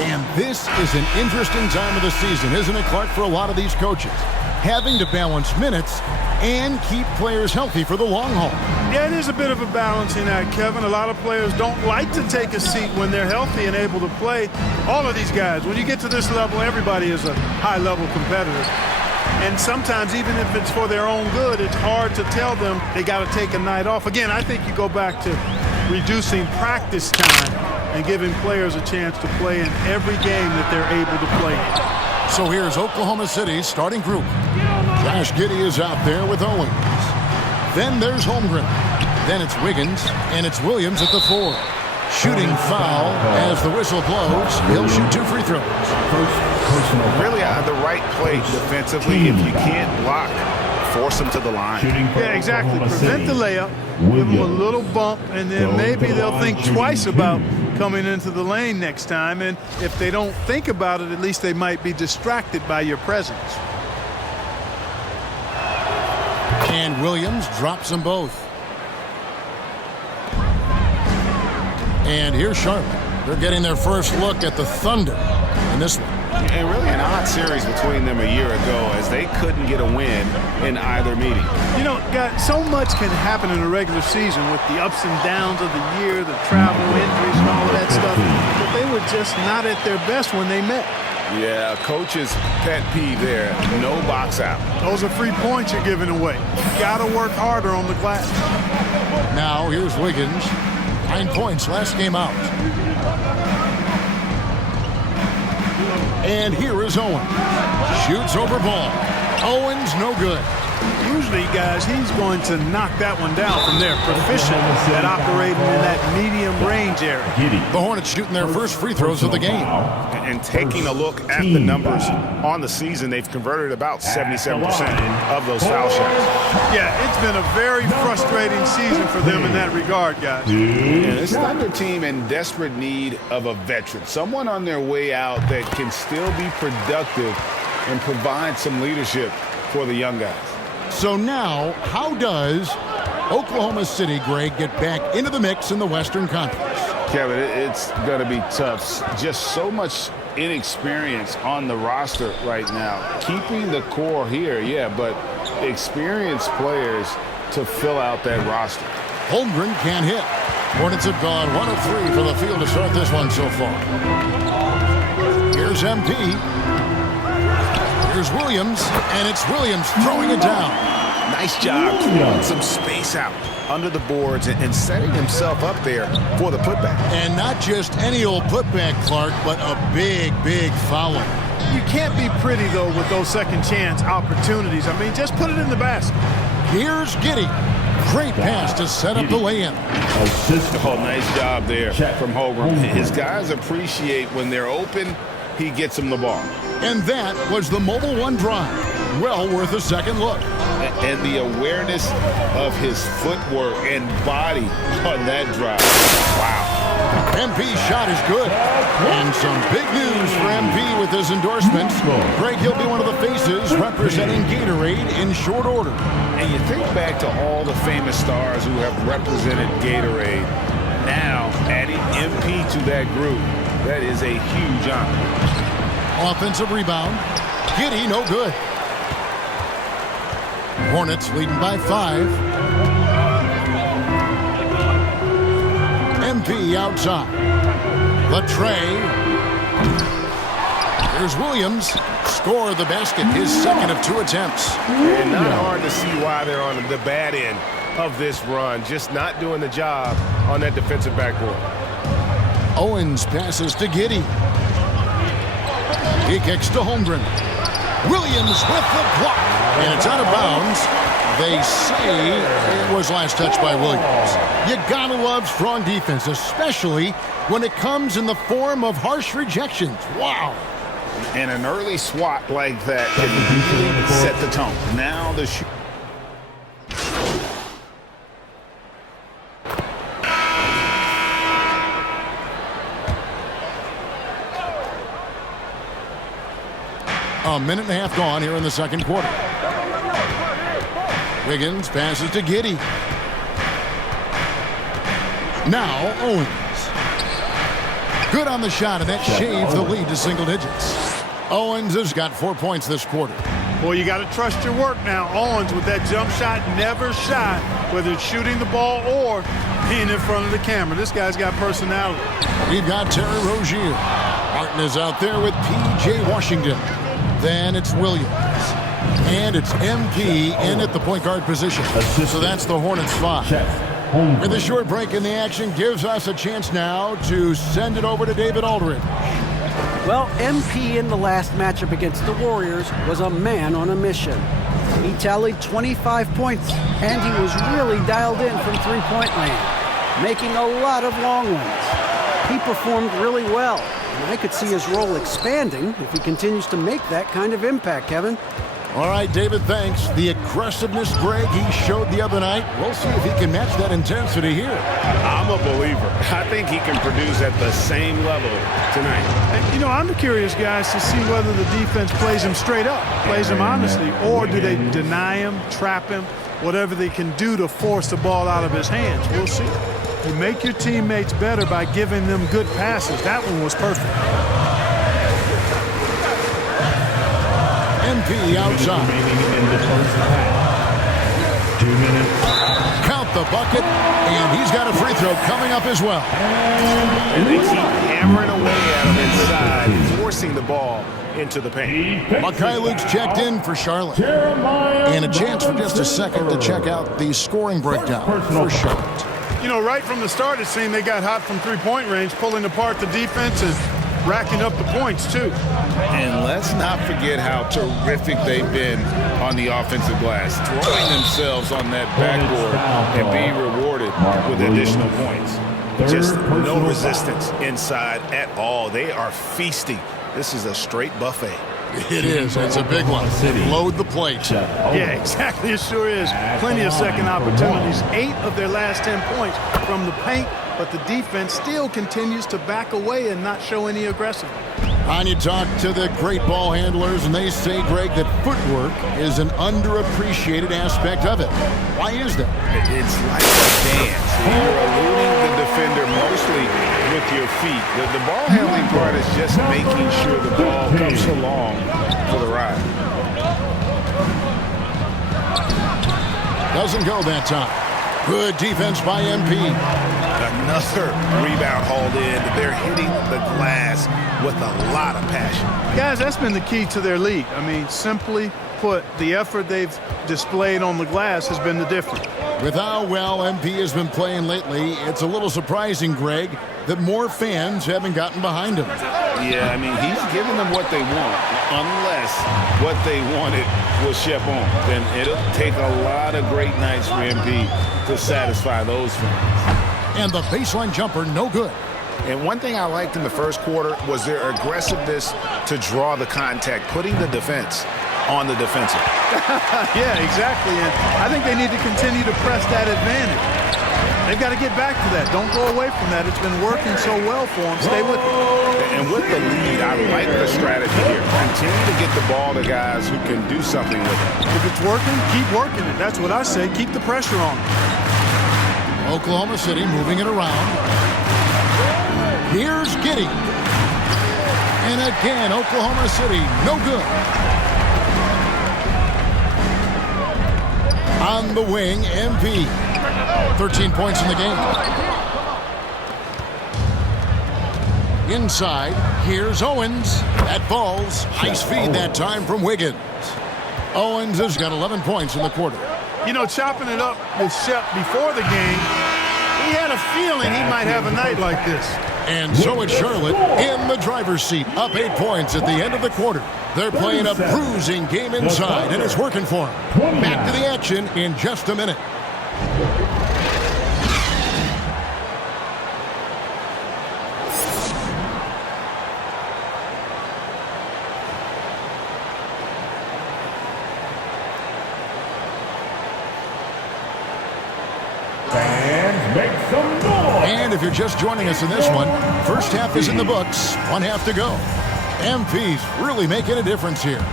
And this is an interesting time of the season, isn't it, Clark, for a lot of these coaches? Having to balance minutes and keep players healthy for the long haul. Yeah, it is a bit of a balancing act, Kevin. A lot of players don't like to take a seat when they're healthy and able to play. All of these guys, when you get to this level, everybody is a high-level competitor. And sometimes, even if it's for their own good, it's hard to tell them they got to take a night off. Again, I think you go back to reducing practice time and giving players a chance to play in every game that they're able to play in. So here's Oklahoma City's starting group. Josh Giddey is out there with Owens. Then there's Holmgren. Then it's Wiggins, and it's Williams at the 4. Shooting foul as the whistle blows. He'll shoot 2 free throws. Really out of the right place defensively. If you can't block, force them to the line. Yeah, exactly. Prevent the layup, give them a little bump, and then maybe they'll think twice about coming into the lane next time. And if they don't think about it, at least they might be distracted by your presence. And Williams drops them both. And here's Charlotte. They're getting their first look at the Thunder in this one. And really an odd series between them a year ago as they couldn't get a win in either meeting. You know, guys, so much can happen in a regular season with the ups and downs of the year, the travel, injuries, and all of that stuff. But they were just not at their best when they met. Yeah, coach's pet peeve there, no box out. Those are free points you're giving away. You got to work harder on the glass. Now here's Wiggins. 9 points last game out. And here is Owens. Shoots over ball. Owens no good. Usually, guys, he's going to knock that one down from there. Proficient at operating in that medium range area. The Hornets shooting their first free throws of the game. And taking a look at the numbers on the season, they've converted about 77% of those foul shots. Yeah, it's been a very frustrating season for them in that regard, guys. And this Thunder team in desperate need of a veteran, someone on their way out that can still be productive and provide some leadership for the young guys. So now, how does Oklahoma City, Greg, get back into the mix in the Western Conference? Kevin, it's going to be tough. Just so much inexperience on the roster right now. Keeping the core here, yeah, but experienced players to fill out that roster. Holmgren can't hit. Hornets have gone 1 of 3 from the field to start this one so far. Here's MP. Here's Williams, and it's Williams throwing it down. Nice job throwing some space out under the boards and setting himself up there for the putback. And not just any old putback, Clark, but a big, big follow. You can't be pretty, though, with those second chance opportunities. I mean, just put it in the basket. Here's Giddey. Great pass to set up the lay-in. Oh, nice job there from Holmgren. His guys appreciate when they're open, he gets them the ball. And that was the Mobile One drive. Well worth a second look. And the awareness of his footwork and body on that drive. Wow. MP's shot is good. And some big news for MP with his endorsement. Greg, he'll be one of the faces representing Gatorade in short order. And you think back to all the famous stars who have represented Gatorade. Now, adding MP to that group, that is a huge honor. Offensive rebound. Giddey, no good. Hornets leading by 5. MP outside. The tray. Here's Williams. Score the basket, his second of 2 attempts. And not hard to see why they're on the bad end of this run. Just not doing the job on that defensive backboard. Owens passes to Giddey. He kicks to Holmgren. Williams with the block. And it's out of bounds. They say it was last touched by Williams. You gotta love strong defense, especially when it comes in the form of harsh rejections. Wow. And an early swat like that can really set the tone. Now the shoot. A minute and a half gone here in the second quarter. Wiggins passes to Giddey. Now Owens. Good on the shot, and that shaves the lead to single digits. Owens has got 4 points this quarter. Boy, you got to trust your work now. Owens with that jump shot, never shy, whether it's shooting the ball or being in front of the camera. This guy's got personality. We've got Terry Rozier. Martin is out there with P.J. Washington. Then it's Williams. And it's MP in at the point guard position. So that's the Hornets 5. With a short break in the action, gives us a chance now to send it over to David Aldridge. Well, MP in the last matchup against the Warriors was a man on a mission. He tallied 25 points, and he was really dialed in from three-point land, making a lot of long ones. He performed really well, and I could see his role expanding if he continues to make that kind of impact, Kevin. All right, David, thanks. The aggressiveness, Greg, he showed the other night. We'll see if he can match that intensity here. I'm a believer. I think he can produce at the same level tonight. And, you know, I'm curious, guys, to see whether the defense plays him straight up, plays him honestly, or do they deny him, trap him, whatever they can do to force the ball out of his hands. We'll see. You make your teammates better by giving them good passes. That one was perfect. MP outside. In the first half. 2 minutes. Count the bucket, and he's got a free throw coming up as well. And they keep hammering away at him inside, forcing the ball into the paint. Makai Luke's checked in for Charlotte. And a chance for just a second to check out the scoring breakdown for Charlotte. You know, right from the start, it seemed they got hot from three-point range, pulling apart the defense and racking up the points, too. And let's not forget how terrific they've been on the offensive glass, throwing themselves on that backboard and being rewarded with additional points. Just no resistance inside at all. They are feasting. This is a straight buffet. It is. It's a big one. Load the plate. Yeah, exactly. It sure is. Plenty of second opportunities. 8 of their last 10 points from the paint, but the defense still continues to back away and not show any aggressiveness. And you talk to the great ball handlers, and they say, Greg, that footwork is an underappreciated aspect of it. Why is that? It's like a dance. You're eluding the defender mostly with your feet. The ball handling part is just making sure the ball comes along for the ride. Doesn't go that time. Good defense by MP. Another rebound hauled in. They're hitting the glass with a lot of passion. Guys, that's been the key to their lead. I mean, simply put, the effort they've displayed on the glass has been the difference. With how well MP has been playing lately, it's a little surprising, Greg, that more fans haven't gotten behind him. Yeah, I mean, he's giving them what they want, unless what they wanted was Shep on. Then it'll take a lot of great nights for MP to satisfy those fans. And the baseline jumper, no good. And one thing I liked in the first quarter was their aggressiveness to draw the contact, putting the defense on the defensive. Yeah, exactly. And I think they need to continue to press that advantage. They've got to get back to that. Don't go away from that. It's been working so well for them. Stay with it. And with the lead, I like the strategy here. Continue to get the ball to guys who can do something with it. If it's working, keep working it. That's what I say. Keep the pressure on. Oklahoma City moving it around. Here's Giddey. And again, Oklahoma City, no good. On the wing, MP. 13 points in the game. Inside, here's Owens. That falls. Nice feed that time from Wiggins. Owens has got 11 points in the quarter. You know, chopping it up with Shep before the game, he had a feeling he might have a night like this. And so it's Charlotte in the driver's seat, up 8 points at the end of the quarter. They're playing a bruising game inside, and it's working for them. Back to the action in just a minute. And if you're just joining us in this one, first half is in the books, 1 half to go. MP's really making a difference here.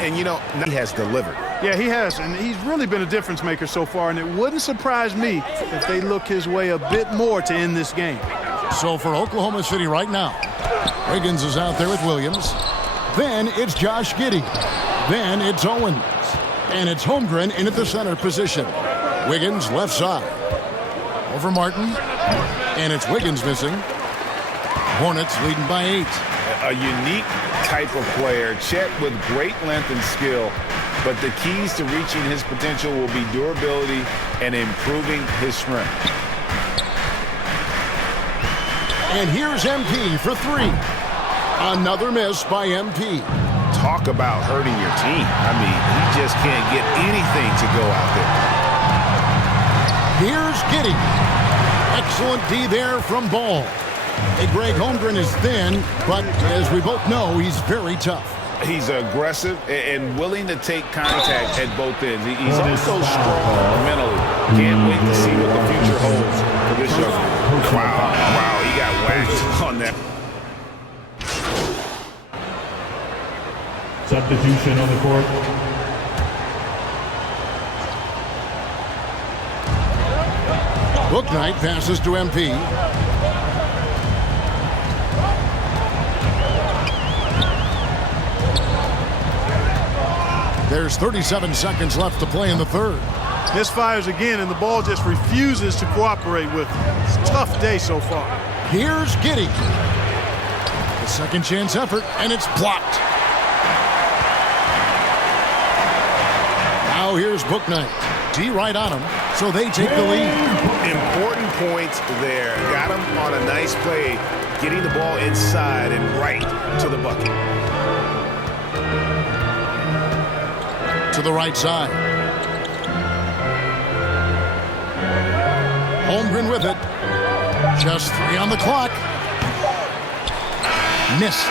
And, you know, he has delivered. Yeah, he has, and he's really been a difference maker so far, and it wouldn't surprise me if they look his way a bit more to end this game. So for Oklahoma City right now, Wiggins is out there with Williams. Then it's Josh Giddey. Then it's Owens. And it's Holmgren in at the center position. Wiggins left side. Over Martin. And it's Wiggins missing. Hornets leading by 8. A unique type of player. Chet with great length and skill. But the keys to reaching his potential will be durability and improving his strength. And here's MP for 3. Another miss by MP. Talk about hurting your team. I mean, he just can't get anything to go out there. Here's Giddey. Excellent D there from Ball. Hey, Greg, Holmgren is thin, but as we both know, he's very tough. He's aggressive and willing to take contact at both ends. He's also strong mentally. Can't wait to see what the future holds for this young man. Wow, he got whacked on that. Substitution on the court. Bouknight passes to MP. There's 37 seconds left to play in the third. Misfires again, and the ball just refuses to cooperate with him. It's a tough day so far. Here's Giddey. The second chance effort, and it's blocked. Now here's Bouknight. D right on him, so they take the lead. Important points there. Got him on a nice play, getting the ball inside and right to the bucket. To the right side. Holmgren with it. Just 3 on the clock. Missed.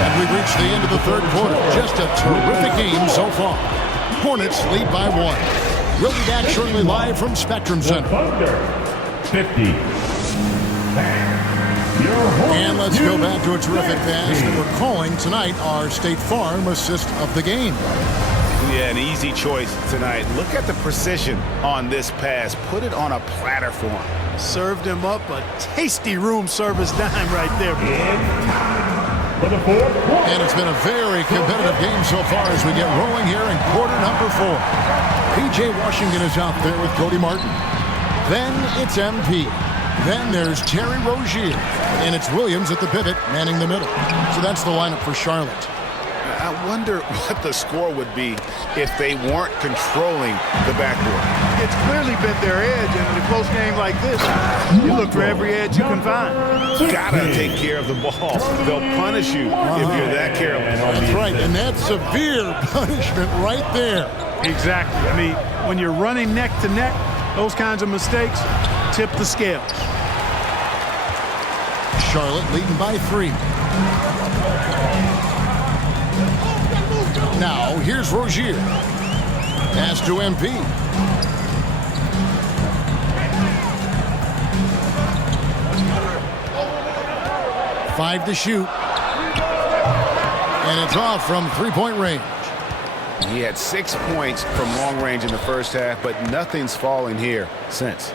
And we've reached the end of the third quarter. Just a terrific game so far. Hornets lead by 1. We'll be back shortly live from Spectrum Center. Thunder, 50. And let's go back to a terrific pass that we're calling tonight our State Farm assist of the game. Yeah, an easy choice tonight. Look at the precision on this pass. Put it on a platter for him. Served him up a tasty room service dime right there. For the fourth quarter. And it's been a very competitive game so far as we get rolling here in quarter number 4. P.J. Washington is out there with Cody Martin. Then it's MP. Then there's Terry Rozier. And it's Williams at the pivot, manning the middle. So that's the lineup for Charlotte. I wonder what the score would be if they weren't controlling the backboard. It's clearly been their edge, and in a close game like this, you look for every edge you can find. Gotta take care of the ball. They'll punish you if you're that careless. That's right, and that's severe punishment right there. Exactly. I mean, when you're running neck to neck, those kinds of mistakes tip the scales. Charlotte leading by 3. Now, here's Rozier. Pass to MP. Five to shoot. And it's off from three-point range. He had 6 points from long range in the first half, but nothing's fallen here since.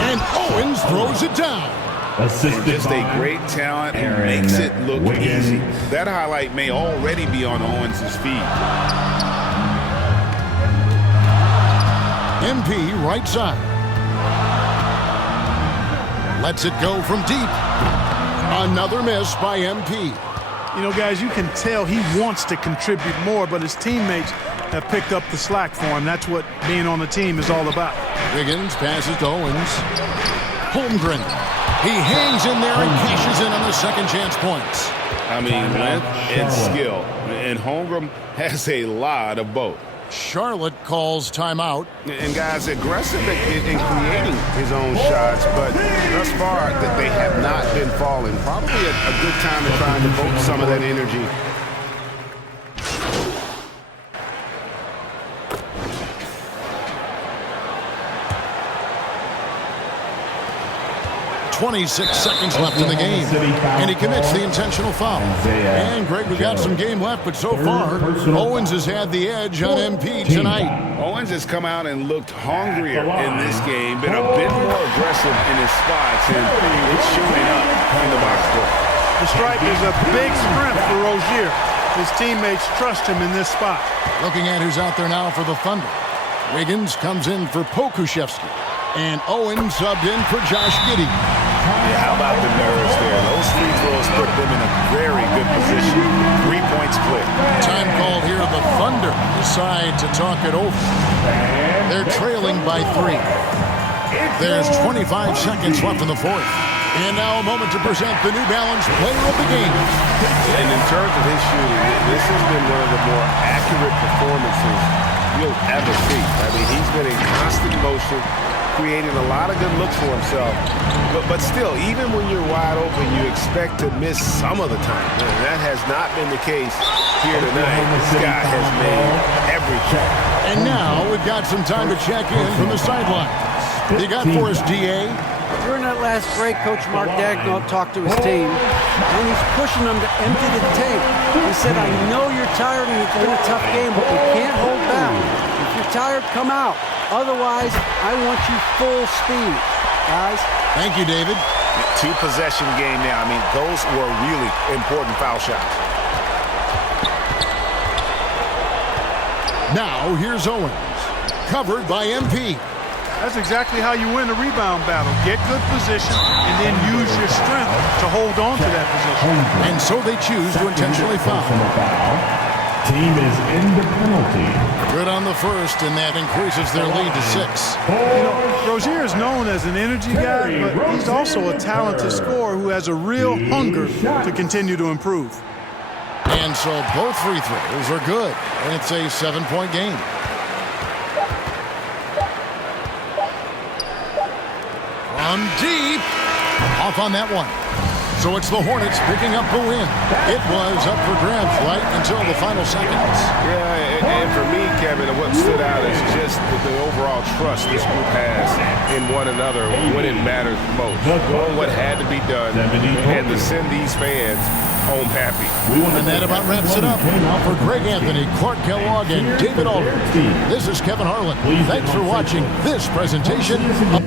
And Owens throws it down. Assisted Just a by great talent who Aaron makes it look Wiggins. easy. That highlight may already be on Owens' feed. MP right side. Lets it go from deep. Another miss by MP. You know, guys, you can tell he wants to contribute more, but his teammates have picked up the slack for him. That's what being on the team is all about. Wiggins passes to Owens. Holmgren. He hangs in there and cashes in on the second chance points. I mean, length and skill. And Holmgren has a lot of both. Charlotte calls timeout. And guys, aggressive in creating his own shots, but thus far they have not been falling. Probably a good time to try and devote some of that energy. 26 seconds left in the game. And he commits the intentional foul. And, Greg, we got some game left, but so far, Owens has had the edge on MP tonight. Owens has come out and looked hungrier in this game, been a bit more aggressive in his spots, and it's showing up in the box score. The strike is a big strength for Rozier. His teammates trust him in this spot. Looking at who's out there now for the Thunder. Wiggins comes in for Pokuševski. And Owens subbed in for Josh Giddey. Yeah, how about the nerves there? Those free throws put them in a very good position. 3 points split. Time called here. The Thunder decide to talk it over. They're trailing by 3. There's 25 seconds left in the fourth. And now a moment to present the New Balance Player of the Game. And in terms of his shooting, this has been one of the more accurate performances you'll ever see. I mean, he's been in constant motion, creating a lot of good looks for himself. But still, even when you're wide open, you expect to miss some of the time. And that has not been the case here tonight. This guy has made everything. And now we've got some time to check in from the sideline. You got for us, D.A.? During that last break, Coach Mark Daigneault talked to his team, and he's pushing them to empty the tank. He said, I know you're tired and it's been a tough game, but we can't hold back. If you're tired, come out. Otherwise, I want you full speed. Guys. Thank you, David. 2-possession game now. I mean, those were really important foul shots. Now, here's Owens. Covered by MP. That's exactly how you win a rebound battle. Get good position and then use your strength to hold on to that position. And so they choose to intentionally foul. Team is in the penalty. Good on the first, and that increases their lead to 6. You know, Rozier is known as an energy guy, but he's also a talented scorer who has a real hunger to continue to improve. And so both free throws are good, and it's a 7-point game. From deep, off on that one. So it's the Hornets picking up the win. It was up for grabs right until the final seconds. Yeah, and for me, Kevin, what stood out is just the overall trust this group has in one another when it matters most. Doing what had to be done and to send these fans home happy. And that about wraps it up. For Greg Anthony, Clark Kellogg, and David Aldridge, this is Kevin Harlan. Thanks for watching this presentation of